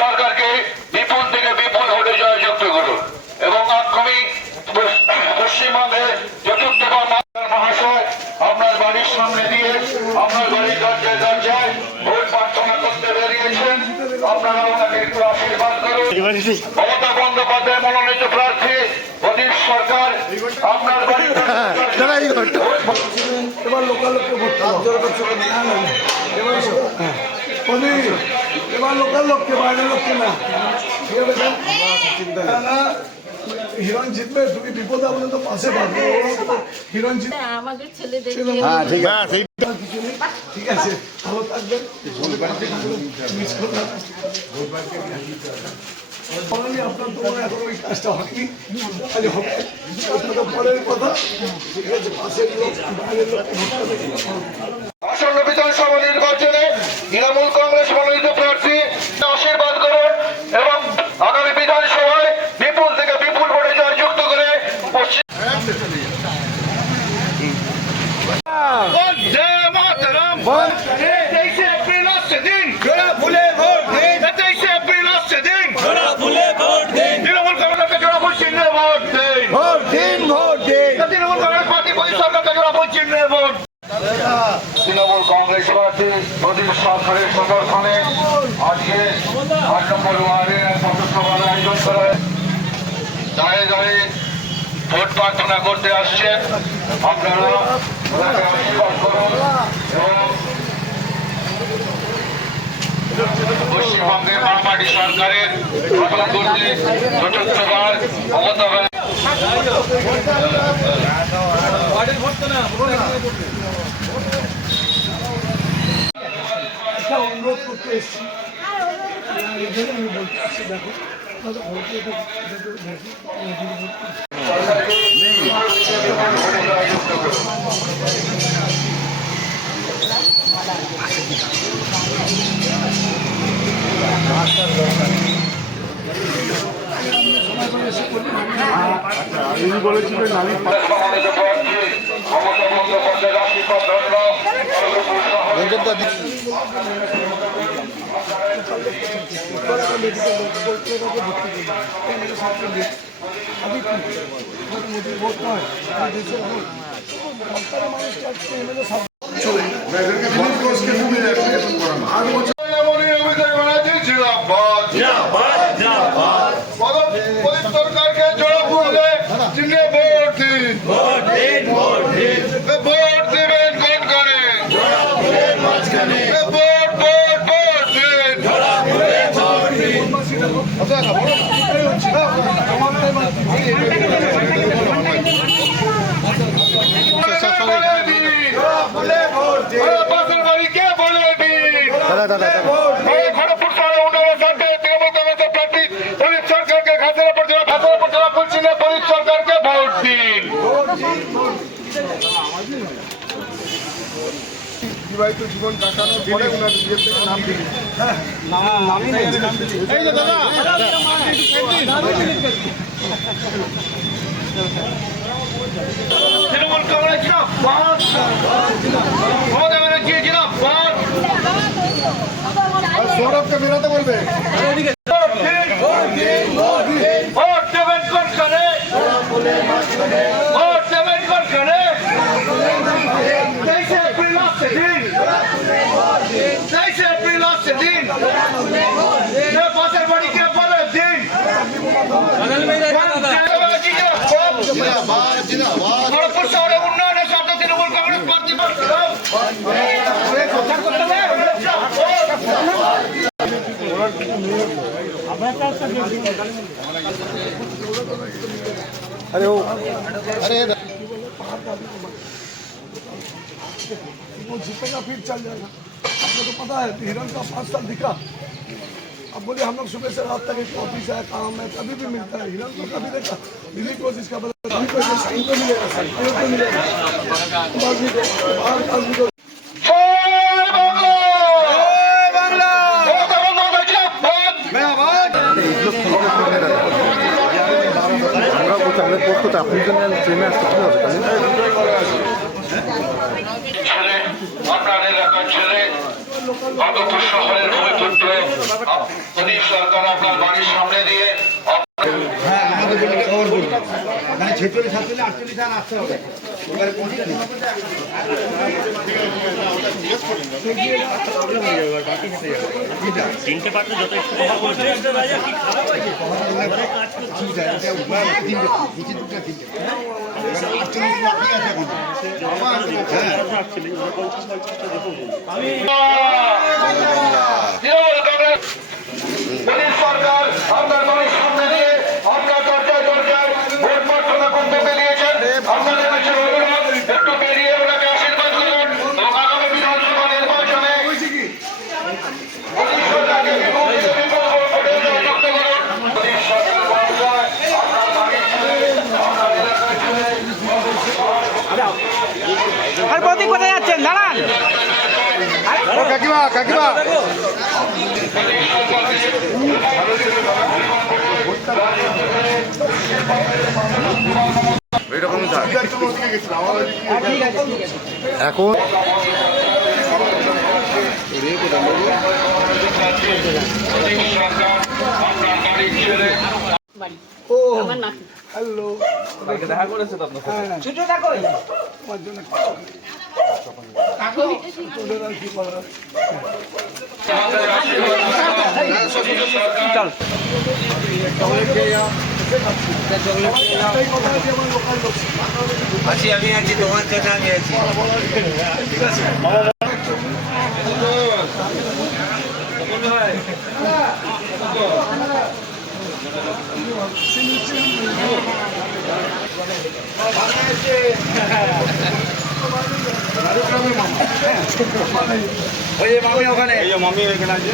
সরকারকে বিপুল থেকে বিপুল ভোটে জয়যুক্ত করুন এবং আগামী পশ্চিমবঙ্গে চতুর্থ মহাশয় আপনার বাড়ির সামনে দিয়ে আপনার বাড়ির দরজায় দরজায় ভোট প্রার্থনা করতে বেরিয়েছেন। আপনারা ওনাকে একটু আশীর্বাদ করুন। মমতা বন্দ্যোপাধ্যায় মনোনীত প্রার্থী প্রদীপ সরকার আপনার বাড়ির এবার লোকাল লোককে ভোট এবার লোকাল লোককে বাইরের লোককে না হিরণ জিতবে, তুমি বিপদ আপনি তো পাশে পাবে। হিরণ জিতবে আমাদের ছেলে দেখে ঠিক আছে, ভালো থাকবেন। আপনার তো এখন ওই কাজটা হয়নি, খালি হবে পরের কথা। ঠিক আছে, পাশের লোক বাইরের লোক আসন্ন বিধানসভা নির্বাচনে তৃণমূল কংগ্রেস মনোনীত প্রার্থী আশীর্বাদ করুন এবং আগামী বিধানসভায় বিপুল থেকে বিপুল ভোটে জয়যুক্ত করে তৃণমূল কংগ্রেস প্রার্থী প্রদীপ সরকারের সমর্থনে আজকে ৮ নম্বর ওয়ার্ডের পথসভার আয়োজন করে দাঁড়িয়ে দাঁড়িয়ে ভোট প্রার্থনা করতে আসছেন। আপনারা ওনাকে আশীর্বাদ করুন এবং পশ্চিমবঙ্গের মামাটি সরকারের গঠন করতে চতুর্থবার মমতা অনুরোধ করতে এসেছি। আমি বলতে আসছি, দেখো বলেছিলেন আমি সরকারকে জোড়া ফুলে চিনে ভোট দিন, ভোট দেবেন ভোট করে ভোট ভোট ভোট দিন। বাসের বাড়ি কে বলে দিন খড়গপুর শহরে উন্নয়ন সরকার তৃণমূল কংগ্রেসের প্রার্থী প্রদীপ সরকারকে ঘাসের উপর জেলা ফুলচিনে প্রদীপ সরকারকে ভোট দিন। বিবাহিত জীবন কাটানোর পরে ওনার নিজের থেকে নাম দিন। তৃণমূল কংগ্রেস জিন্দাবাদ, মমতা ব্যানার্জি জিন্দাবাদ। সৌরভকে বেরোতে বলবে। ভোট দেবেন কোন করে, ভোট দেবেন কোন করে। 23 এপ্রিল আসছে দিন, 23 এপ্রিল আসছে দিন। বাসের বাড়ি কে বলে দিন। খড়গপুর শহরে উন্নয়নের সাথে তৃণমূল কংগ্রেস প্রার্থী जीतेगा फिर चल जाएगा। आपको तो पता है हिरन का 5 साल दिखा। अब बोले हम लोग सुबह से रात तक एक ऑफिस है, काम है, कभी भी मिलता है। हिरन को कभी देखा दिल्ली कोशिश का साइन तो मिलेगा, सर्टिफिकेट तो मिलेगा। बाकी को তাহলে কতটা আপনি ট্রেনে আসতে কি হবে তাহলে ছেলে আপনার এলাকার ছেলে গতপুর শহরের ভূমিপুত্র প্রদীপ সরকার আপনার বাড়ির সামনে দিয়ে হ্যাঁ আমাদের জন্য খবর বলুন মানে 46 47 48 আর আসতে হবে এবারে তিনটে পাত্র যত একটু কথা বলছে প্রদীপ সরকার আপনার বাড়ির সামনে দিয়ে আপনার দরজায় দরজায় ভোট প্রার্থনা করতে বেরিয়েছেন আপনাদের কাছে অনুরোধ একটু বেরিয়ে ওনাকে আশীর্বাদ করুন এবং আগামী বিধানসভা নির্বাচনে প্রদীপ সরকারকে বিপুল ভোটে জয়যুক্ত করুন। প্রদীপ সরকার মহাশয় আপনার বাড়ির ছেলে আপনার এলাকার ছেলে আর প্রতীক কোথায় যাচ্ছেন দাঁড়ান কাকিমা কাকিমা এরকমই থাক এখন প্রদীপ সরকার আপনার বাড়ির ছেলে বাড়ি ও আমার নাতি হ্যালো দেখা করেছে তো আপনার হ্যাঁ ছুটি দেখো আমার জন্য তোদের আর কি করার চল এই কথা আছে আমার লোকাল লোক আছি আমি আছি তোমার জন্য আমি আছি ওই যে মামি ওখানে এই যে মামি এখানে আছে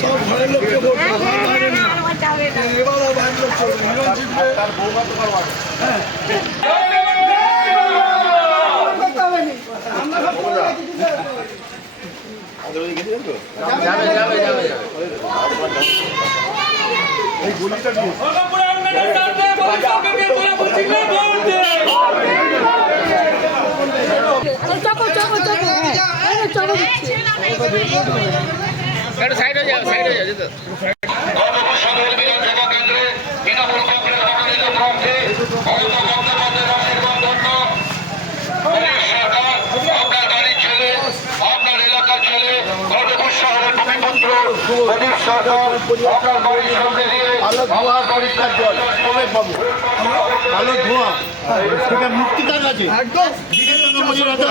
সব ঘরের লোককে ভোট করো, আর বাইরে না। আমার যাবে না এবার আর বাইরের লোক চলবে না। হিরণ জিতবে। তার বৌমা তোমার বাড়ি এই গলিটা নিয়ে চকো চকো চকো চকো দিচ্ছি গতপুর সদর বিধানসভা কেন্দ্রে তৃণমূল কংগ্রেস মনোনীত প্রার্থী মমতা বন্দ্যোপাধ্যায়ের আশীর্বাদ ধন্য প্রদীপ সরকার আপনার বাড়ির ছেলে আপনার এলাকার ছেলে গতপুর শহরের ভূমিপুত্র প্রদীপ সরকার আপনার বাড়ির সামনে দিয়ে আমার বাড়ির জল কবে পাবো ভালো ধোঁয়া সেটা মুক্তিদার আছে একদম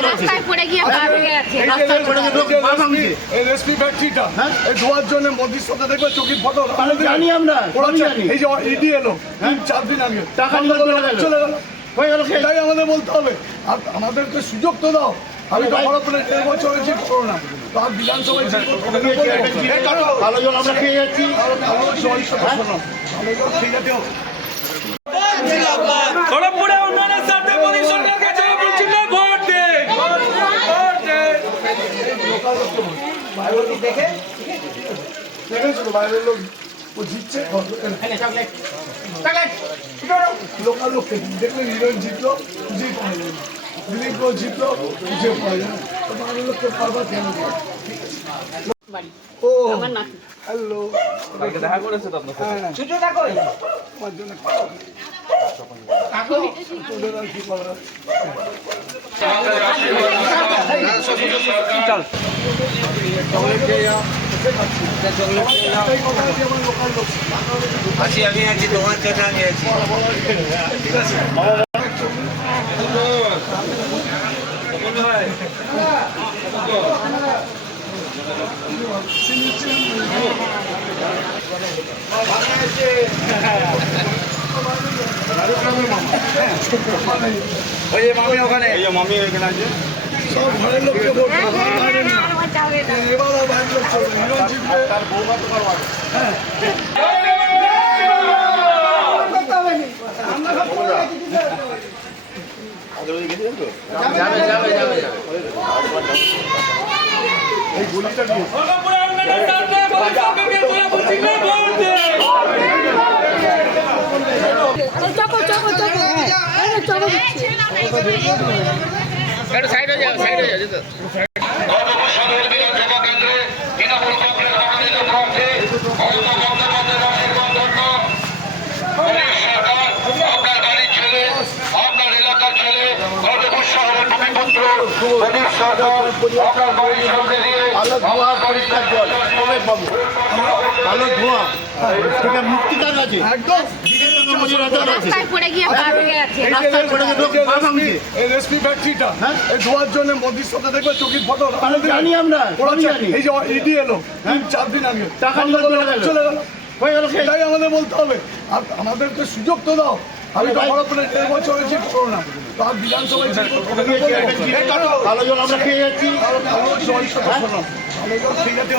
রাস্তায় পড়ে গিয়ে বার হয়ে গেছে রাস্তায় পড়ে গেলে লোক পা ভাঙছে এই রেসপি ফ্যাক্টরিটা হ্যাঁ? এই ধোয়ার জন্য মোদির সাথে দেখবে চোখের ফটো তাহলে জানি আমরা সবই জানি এই যে ইডি এলো 3-4 দিন আগে টাকা নিয়ে চলে গেল। চলে গেল হয়ে গেল শেষ। এটাই আমাদের বলতে হবে আর আমাদেরকে সুযোগ তো দাও আমি তো বড় করে 1 বছর হয়েছি করো না তো আর বিধানসভায় যে ভালো জল আমরা খেয়ে যাচ্ছি খড়গপুরে উন্নয়নের স্বার্থে প্রদীপ সরকার কাছে বলছিল ভোট দে দেখেছিল বাইরের লোক ও জিতছে লোকাল লোক দেখলেন হিরোইন জিতলো খুঁজেই পাওয়া যায় না। দিলীপ ঘোষ জিতলো খুঁজে পাওয়া যায় না। তো বাইরের লোককে বারবার কেন বাড়ি ও আমার নাতি হ্যালো দেখা করেছে তো আপনার হ্যাঁ ছুটি দেখো আমার জন্য তোদের আর কি করার চল এই কথা আছে আমার লোকাল লোক আছি আমি আছি তোমার জন্য আমি আছি ওই যে মামি ওখানে এই যে মামি এখানে আছে সব ঘরের লোককে ভোট করো, আর বাইরে না। আমার যাবে না এবার আর বাইরের লোক চলবে না। হিরণ জিতবে। তার বৌমা তোমার বাড়ি এই গলিটা নিয়ে খড়গপুরে উন্নয়নের স্বার্থে প্রদীপ সরকারকে বলছিল ভোট দে চকো চকো চকো গতবছরের বিধানসভা কেন্দ্রে তৃণমূল কংগ্রেস মনোনীত প্রার্থী মমতা বন্দ্যোপাধ্যায়ের আশীর্বাদ ধন্য পুলিশ সরকার আপনার বাড়ির ছেলে, আপনার এলাকার ছেলে, গতবছর শহরের ভূমিপুত্র পুলিশ সরকার আপনার বাড়ির সামনে দিয়ে আমার বাড়ির কাজ বাবু ভালো ধোঁয়া থেকে মুক্তিদার আছে একদম রাস্তায় পড়ে গিয়ে পা ভেঙে গেছে। রাস্তায় পড়ে গেছে, লোক পা ভাঙছে। এই রেসপি ফ্যাক্টরিটা হ্যাঁ? এই ধোয়ার জন্য মোদির সাথে দেখবে চকির ফটো জানি আমরা, সবই জানি। এই যে ইডি এলো 3-4 দিন আগে টাকা নিয়ে চলে গেল। চলে গেল হয়ে গেল শেষ। সেটাই আমাদের বলতে হবে। আর আমাদেরকে সুযোগ তো দাও। আমি তো বড় করে 1.5 বছর হয়েছে করো না তো আর বিধানসভায় ভালো জল আমরা খেয়ে যাচ্ছি। ভালো জল ঠিক আছে